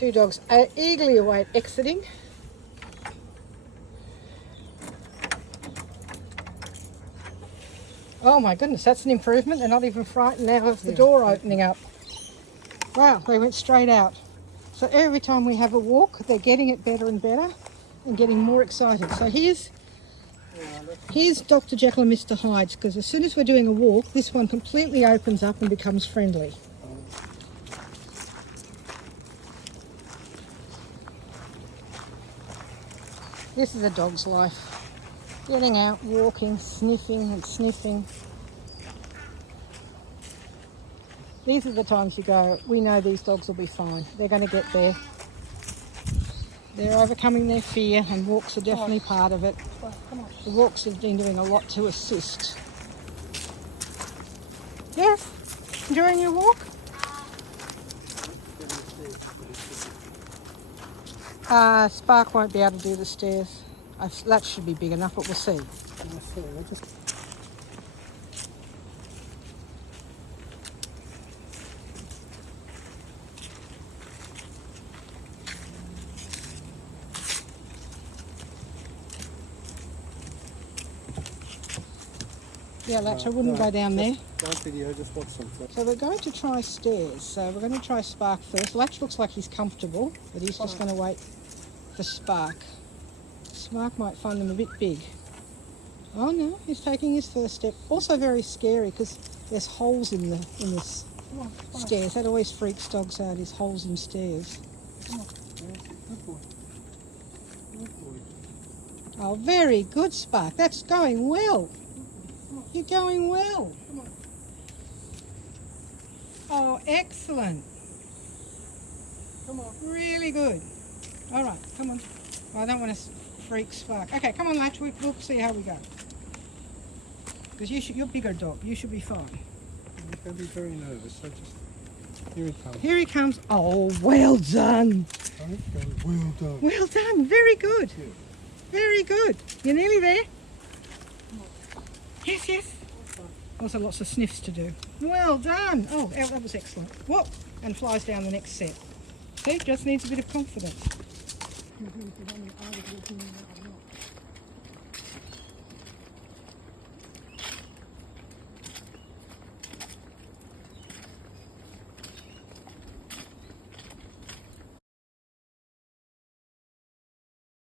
Two dogs are eagerly await exiting. Oh my goodness, that's an improvement. They're not even frightened now of the door opening up. Wow, they went straight out. So every time we have a walk, they're getting it better and better and getting more excited. So here's Dr. Jekyll and Mr. Hyde, because as soon as we're doing a walk, this one completely opens up and becomes friendly. This is a dog's life. Getting out, walking, sniffing and sniffing. These are the times you go, we know these dogs will be fine. They're going to get there. They're overcoming their fear, and walks are definitely part of it. The walks have been doing a lot to assist. Yes? Enjoying your walk? Spark won't be able to do the stairs. Latch should be big enough, but we'll see. Yeah, Latch, I wouldn't go down there. Don't video, just watch something. So we're going to try stairs. So we're going to try Spark first. Latch looks like he's comfortable, but he's just going to wait for Spark. Spark might find them a bit big. Oh no, he's taking his first step. Also very scary because there's holes in this stairs. That always freaks dogs out, is holes in stairs. Come on. Good boy. Good boy. Oh, very good, Spark. That's going well. You're going well. Come on. Oh, excellent. Come on. Really good. All right, come on. I don't want to freak Spark. Okay, come on, Latch. We'll see how we go. Because you're a bigger dog. You should be fine. He's going to be very nervous, so just... Here he comes. Here he comes. Oh, well done. Well done. Well done. Very good. Yeah. Very good. You're nearly there. Yes, yes. Also lots of sniffs to do. Well done. Oh, that was excellent. Whoop. And flies down the next set. See, just needs a bit of confidence.